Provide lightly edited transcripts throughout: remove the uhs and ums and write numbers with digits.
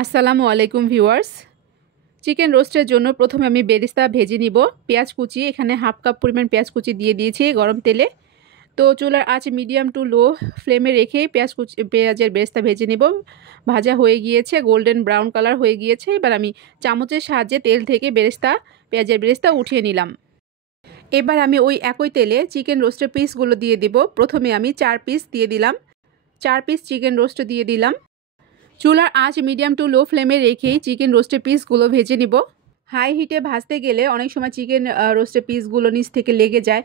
আসসালামু আলাইকুম viewers. Chicken রোস্টের জন্য প্রথমে আমি বেরেস্তা ভেজে নিব। পেঁয়াজ কুচি, এখানে হাফ কাপ পরিমাণ পেঁয়াজ কুচি দিয়ে দিয়েছি গরম তেলে। তো চুলার আঁচ মিডিয়াম টু লো ফ্লেমে রেখে পেঁয়াজের বেরেস্তা ভেজে নিব। ভাজা হয়ে গিয়েছে, গোল্ডেন ব্রাউন কালার হয়ে গিয়েছে। এবার আমি চামচের সাহায্যে তেল থেকে পেঁয়াজের বেরেস্তা উঠিয়ে নিলাম। এবার আমি ওই একই তেলে চিকেন রোস্টের পিসগুলো দিয়ে দিব। প্রথমে আমি 4 পিস দিয়ে দিলাম। 4 পিস চিকেন রোস্ট দিয়ে দিলাম। চুলার আঁচ মিডিয়াম টু লো ফ্লেমে রেখেই চিকেন রোস্টের পিসগুলো ভেজে নিব। হাই হিটে ভাজতে গেলে অনেক সময় চিকেন রোস্টের পিসগুলো নিচ থেকে লেগে যায়,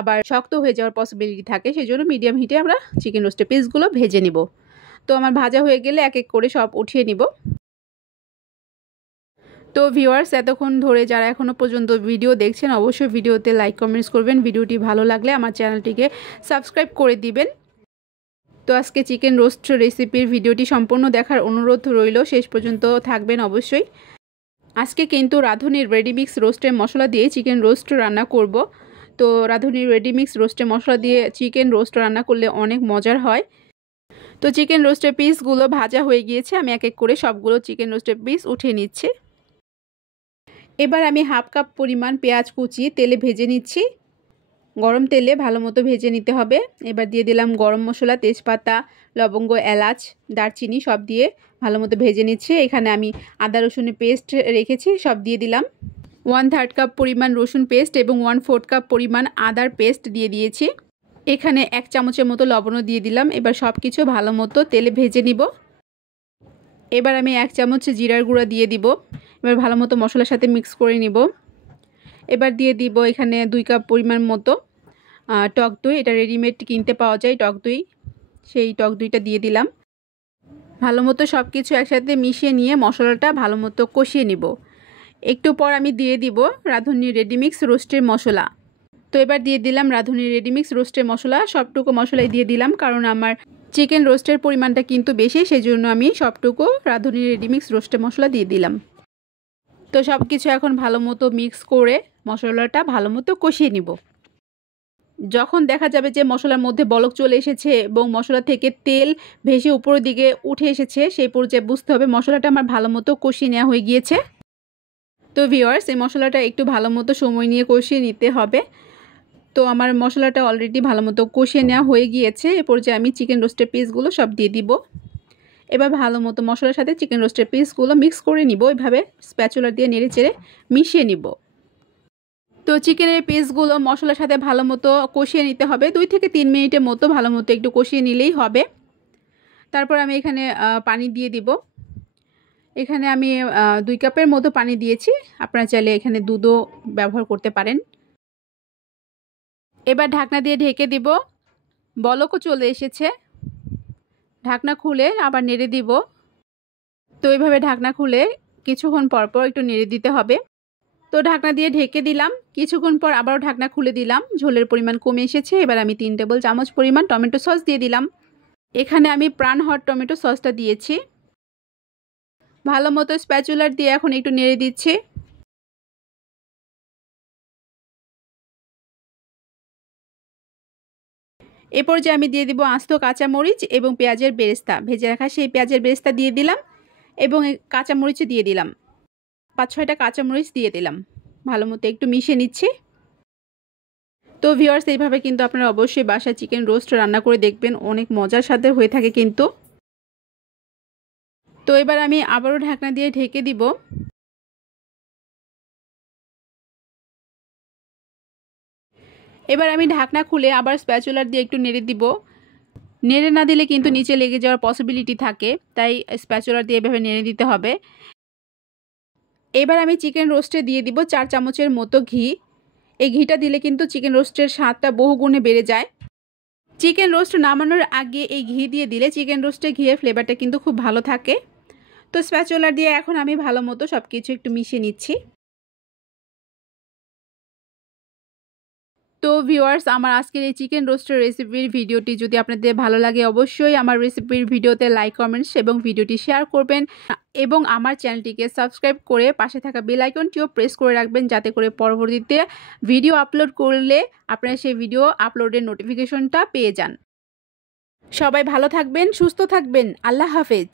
আবার শক্ত হয়ে যাওয়ার পসিবিলিটি থাকে। সেই জন্য মিডিয়াম হিটে আমরা চিকেন রোস্টের পিসগুলো ভেজে নিব। তো আমার ভাজা হয়ে গেলে এক এক করে সব উঠিয়ে নিব। তো ভিউয়ার্স, এতক্ষণ ধরে যারা এখনও পর্যন্ত ভিডিও দেখছেন অবশ্যই ভিডিওতে লাইক কমেন্টস করবেন। ভিডিওটি ভালো লাগলে আমার চ্যানেলটিকে সাবস্ক্রাইব করে দিবেন। তো আজকে চিকেন রোস্ট রেসিপির ভিডিওটি সম্পূর্ণ দেখার অনুরোধ রইল, শেষ পর্যন্ত থাকবেন অবশ্যই। আজকে কিন্তু রাঁধুনির রেডিমিক্স রোস্টের মশলা দিয়ে চিকেন রোস্ট রান্না করব। তো রাঁধুনির রেডিমিক্স রোস্টের মশলা দিয়ে চিকেন রোস্ট রান্না করলে অনেক মজার হয়। তো চিকেন রোস্টের পিসগুলো ভাজা হয়ে গিয়েছে, আমি এক এক করে সবগুলো চিকেন রোস্টের পিস উঠিয়ে নিচ্ছি। এবার আমি হাফ কাপ পরিমাণ পেঁয়াজ কুচি তেলে ভেজে নিচ্ছি। গরম তেলে ভালো মতো ভেজে নিতে হবে। এবার দিয়ে দিলাম গরম মশলা, তেজপাতা, লবঙ্গ, এলাচ, দারচিনি সব দিয়ে ভালো মতো ভেজে নিচ্ছি। এখানে আমি আদা রসুনের পেস্ট রেখেছি, সব দিয়ে দিলাম। 1/3 কাপ পরিমাণ রসুন পেস্ট এবং 1/4 কাপ পরিমাণ আদার পেস্ট দিয়ে দিয়েছি। এখানে 1 চামচের মতো লবণও দিয়ে দিলাম। এবার সব কিছু ভালো মতো তেলে ভেজে নিব। এবার আমি 1 চামচ জিরার গুঁড়া দিয়ে দিব। এবার ভালো মতো মশলার সাথে মিক্স করে নিব। এবার দিয়ে দিব এখানে 2 কাপ পরিমাণ মতো টক দই। এটা রেডিমেড কিনতে পাওয়া যায় টক দই, সেই টক দইটা দিয়ে দিলাম। ভালো মতো সব কিছু একসাথে মিশিয়ে নিয়ে মশলাটা ভালো মতো কষিয়ে নিব। একটু পর আমি দিয়ে দিব রাঁধুনির রেডিমিক্স রোস্টের মশলা। তো এবার দিয়ে দিলাম রাঁধুনির রেডিমিক্স রোস্টের মশলা। সবটুকু মশলাই দিয়ে দিলাম, কারণ আমার চিকেন রোস্টের পরিমাণটা কিন্তু বেশি, সেই জন্য আমি সবটুকু রাঁধুনির রেডিমিক্স রোস্টের মশলা দিয়ে দিলাম। তো সব কিছু এখন ভালো মতো মিক্স করে মশলাটা ভালো মতো কষিয়ে নিব। যখন দেখা যাবে যে মশলার মধ্যে বলক চলে এসেছে এবং মশলা থেকে তেল ভেসে উপরের দিকে উঠে এসেছে, সেই পর্যায়ে বুঝতে হবে মশলাটা আমার ভালো মতো কষিয়ে নেওয়া হয়ে গিয়েছে। তো ভিউয়ার্স, এই মশলাটা একটু ভালো মতো সময় নিয়ে কষিয়ে নিতে হবে। তো আমার মশলাটা অলরেডি ভালো মতো কষিয়ে নেওয়া হয়ে গিয়েছে। এ পর্যায়ে আমি চিকেন রোস্টের পিসগুলো সব দিয়ে দিব। এবার ভালো মতো মশলার সাথে চিকেন রোস্টের পিসগুলো মিক্স করে নিব। এভাবে স্প্যাচুলা দিয়ে নেড়ে চেড়ে মিশিয়ে নিব। তো চিকেনের পিসগুলো মশলার সাথে ভালো মতো কষিয়ে নিতে হবে। 2 থেকে 3 মিনিটের মতো ভালো মতো একটু কষিয়ে নিলেই হবে। তারপর আমি এখানে পানি দিয়ে দিব। এখানে আমি 2 কাপের মতো পানি দিয়েছি। আপনারা চাইলে এখানে দুধও ব্যবহার করতে পারেন। এবার ঢাকনা দিয়ে ঢেকে দিব। বলকও চলে এসেছে। ঢাকনা খুলে আবার নেড়ে দিব। তো এইভাবে ঢাকনা খুলে কিছুক্ষণ পর পর একটু নেড়ে দিতে হবে। তো ঢাকনা দিয়ে ঢেকে দিলাম। কিছুক্ষণ পর আবারও ঢাকনা খুলে দিলাম। ঝোলের পরিমাণ কমে এসেছে। এবার আমি 3 টেবিল চামচ পরিমাণ টমেটো সস দিয়ে দিলাম। এখানে আমি প্রাণ হট টমেটো সসটা দিয়েছি। ভালো মতো স্প্যাচুলার দিয়ে এখন একটু নেড়ে দিচ্ছি। এরপর যে আমি দিয়ে দিব আস্ত কাঁচামরিচ এবং পেঁয়াজের বেরেস্তা। ভেজে রাখা সেই পেঁয়াজের বেরেস্তা দিয়ে দিলাম এবং কাঁচামরিচ দিয়ে দিলাম। 5-6টা কাঁচামরিচ দিয়ে দিলাম। ভালো মতো একটু মিশিয়ে নিচ্ছি। তো ভিউয়ার্স, এইভাবে কিন্তু আপনারা অবশ্যই বাসায় চিকেন রোস্ট রান্না করে দেখবেন, অনেক মজার স্বাদের হয়ে থাকে কিন্তু। তো এবার আমি আবারও ঢাকনা দিয়ে ঢেকে দিব। এবার আমি ঢাকনা খুলে আবার স্প্যাচুলার দিয়ে একটু নেড়ে দিব। নেড়ে না দিলে কিন্তু নিচে লেগে যাওয়ার পসিবিলিটি থাকে, তাই স্প্যাচুলার দিয়ে এভাবে নেড়ে দিতে হবে। এবার আমি চিকেন রোস্টে দিয়ে দিব 4 চামচের মতো ঘি। এই ঘিটা দিলে কিন্তু চিকেন রোস্টের স্বাদটা বহুগুণে বেড়ে যায়। চিকেন রোস্ট নামানোর আগে এই ঘি দিয়ে দিলে চিকেন রোস্টে ঘিয়ের ফ্লেভারটা কিন্তু খুব ভালো থাকে। তো স্প্যাচুলার দিয়ে এখন আমি ভালো মতো সব কিছু একটু মিশিয়ে নিচ্ছি। তো ভিউয়ার্স, আমার আজকের এই চিকেন রোস্টের রেসিপির ভিডিওটি যদি আপনাদের ভালো লাগে অবশ্যই আমার রেসিপির ভিডিওতে লাইক কমেন্টস এবং ভিডিওটি শেয়ার করবেন এবং আমার চ্যানেলটিকে সাবস্ক্রাইব করে পাশে থাকা বেল আইকনটিও প্রেস করে রাখবেন, যাতে করে পরবর্তীতে ভিডিও আপলোড করলে আপনারা সেই ভিডিও আপলোডের নোটিফিকেশনটা পেয়ে যান। সবাই ভালো থাকবেন, সুস্থ থাকবেন। আল্লাহ হাফেজ।